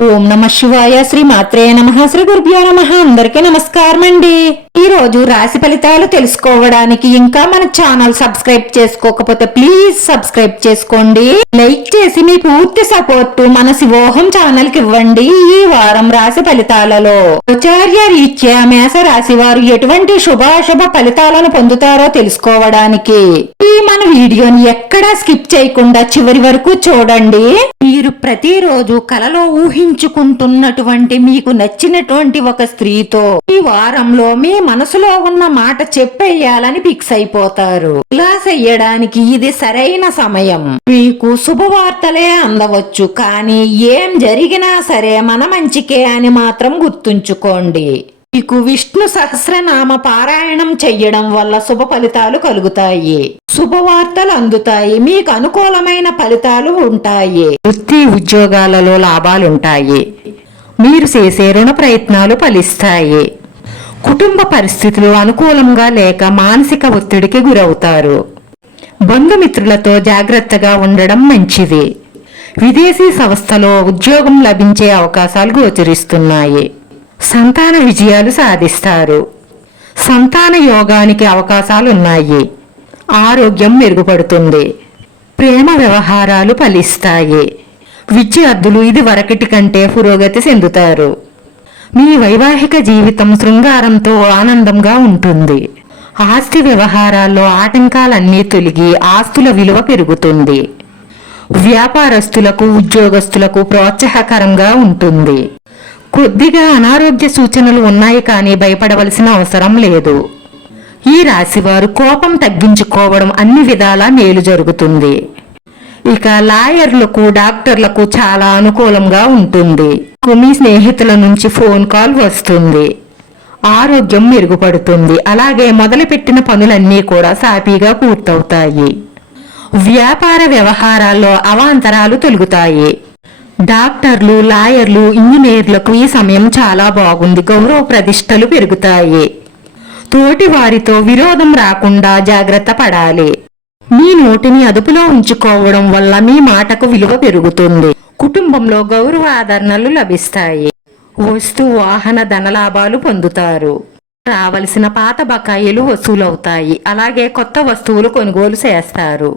ఓం నమ శివాయ. శ్రీ మాత్రే నమః. శ్రీ గురుభ్యో నమః. అందరికీ నమస్కారం అండి. ఈ రోజు రాశి ఫలితాలు తెలుసుకోవడానికి ఇంకా మన ఛానల్ సబ్స్క్రైబ్ చేసుకోకపోతే ప్లీజ్ సబ్స్క్రైబ్ చేసుకోండి. లైక్ చేసి మీ పూర్తి సపోర్ట్ మన శివోహం ఛానల్ కి ఇవ్వండి. ఈ వారం రాశి ఫలితాలలో ఆచార్య రీత్యా మేష రాశి వారు ఎటువంటి శుభాశుభ ఫలితాలను పొందుతారో తెలుసుకోవడానికి ఈ మన వీడియోని ఎక్కడా స్కిప్ చేయకుండా చివరి వరకు చూడండి. మీరు ప్రతిరోజు కలలో ఊహించుకుంటున్నటువంటి మీకు నచ్చినటువంటి ఒక స్త్రీతో ఈ వారంలో మీ మనసులో ఉన్న మాట చెప్పేయాలని ఫిక్స్ అయిపోతారు. ఇలా చెయ్యడానికి ఇది సరైన సమయం. మీకు శుభవార్తలే అందవచ్చు, కానీ ఏం జరిగినా సరే మన మంచికే అని మాత్రం గుర్తుంచుకోండి. మీకు విష్ణు సహస్రనామ పారాయణం చెయ్యడం వల్ల శుభ ఫలితాలు కలుగుతాయి, శుభవార్తలు అందుతాయి, మీకు అనుకూలమైన ఫలితాలు ఉంటాయి. వృత్తి ఉద్యోగాలలో లాభాలుంటాయి. మీరు చేసే రుణ ప్రయత్నాలు ఫలిస్తాయి. కుటుంబ పరిస్థితులు అనుకూలంగా లేక మానసిక ఒత్తిడికి గురవుతారు. బంధుమిత్రులతో జాగ్రత్తగా ఉండడం మంచిది. విదేశీ సంస్థలో ఉద్యోగం లభించే అవకాశాలు గోచరిస్తున్నాయి. సంతాన విజయాలు సాధిస్తారు. సంతాన యోగానికి అవకాశాలున్నాయి. ఆరోగ్యం మెరుగుపడుతుంది. ప్రేమ వ్యవహారాలు ఫలిస్తాయి. విద్యార్థులు ఇది వరకటి కంటే పురోగతి చెందుతారు. మీ వైవాహిక జీవితం శృంగారంతో ఆనందంగా ఉంటుంది. ఆస్తి వ్యవహారాల్లో ఆటంకాలన్నీ తొలగి ఆస్తుల విలువ పెరుగుతుంది. వ్యాపారస్తులకు ఉద్యోగస్తులకు ప్రోత్సాహకరంగా ఉంటుంది. కొద్దిగా అనారోగ్య సూచనలు ఉన్నాయి, కానీ భయపడవలసిన అవసరం లేదు. ఈ రాశివారు కోపం తగ్గించుకోవడం అన్ని విధాలా మేలు జరుగుతుంది. ఇక లాయర్లకు డాక్టర్లకు చాలా అనుకూలంగా ఉంటుంది. మీ స్నేహితుల నుంచి ఫోన్ కాల్ వస్తుంది. ఆరోగ్యం మెరుగుపడుతుంది. అలాగే మొదలుపెట్టిన పనులన్నీ కూడా సాఫీగా పూర్తవుతాయి. వ్యాపార వ్యవహారాల్లో అవాంతరాలు తొలగుతాయి. డాక్టర్లు, లాయర్లు, ఇంజనీర్లకు ఈ సమయం చాలా బాగుంది. గౌరవ ప్రతిష్టలు పెరుగుతాయి. తోటి వారితో విరోధం రాకుండా జాగ్రత్త పడాలి. మీ నోటిని అదుపులో ఉంచుకోవడం వల్ల మీ మాటకు విలువ పెరుగుతుంది. కుటుంబంలో గౌరవ ఆదరణలు లభిస్తాయి. వస్తు వాహన ధనలాభాలు పొందుతారు. రావలసిన పాత బకాయిలు వసూలవుతాయి. అలాగే కొత్త వస్తువులు కొనుగోలు చేస్తారు.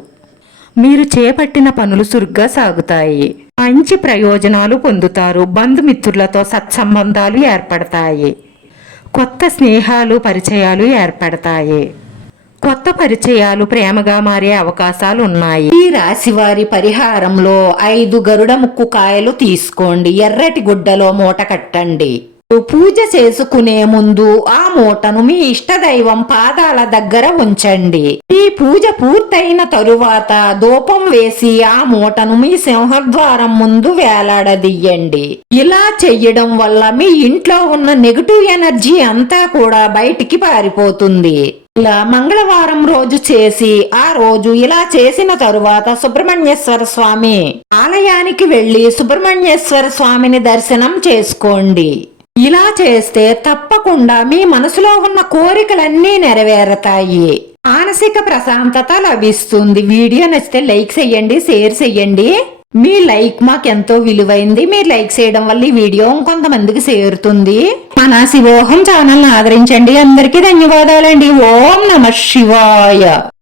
మీరు చేపట్టిన పనులు చురుగ్గా సాగుతాయి. మంచి ప్రయోజనాలు పొందుతారు. బంధుమిత్రులతో సత్సంబంధాలు ఏర్పడతాయి. కొత్త స్నేహాలు, పరిచయాలు ఏర్పడతాయి. కొత్త పరిచయాలు ప్రేమగా మారే అవకాశాలు ఉన్నాయి. ఈ రాశి వారి పరిహారంలో 5 గరుడ ముక్కు కాయలు తీసుకోండి. ఎర్రటి గుడ్డలో మూట కట్టండి. పూజ చేసుకునే ముందు ఆ మూటను మీ ఇష్టదైవం పాదాల దగ్గర ఉంచండి. ఈ పూజ పూర్తయిన తరువాత ధూపం వేసి ఆ మూటను మీ సింహద్వారం ముందు వేలాడదీయండి. ఇలా చెయ్యడం వల్ల మీ ఇంట్లో ఉన్న నెగటివ్ ఎనర్జీ అంతా కూడా బయటికి పారిపోతుంది. ఇలా మంగళవారం రోజు చేసి ఆ రోజు ఇలా చేసిన తరువాత సుబ్రహ్మణ్యేశ్వర స్వామి ఆలయానికి వెళ్లి సుబ్రహ్మణ్యేశ్వర స్వామిని దర్శనం చేసుకోండి. ఇలా చేస్తే తప్పకుండా మీ మనసులో ఉన్న కోరికలన్నీ నెరవేరతాయి. మానసిక ప్రశాంతత లభిస్తుంది. వీడియో నచ్చితే లైక్ చేయండి, షేర్ చేయండి. మీ లైక్ మాకెంతో విలువైంది. మీరు లైక్ చేయడం వల్ల ఈ వీడియో ఇంకొంతమందికి చేరుతుంది. మన శివోహం ఛానల్ ఆదరించండి. అందరికీ ధన్యవాదాలండి. ఓం నమ శివాయ.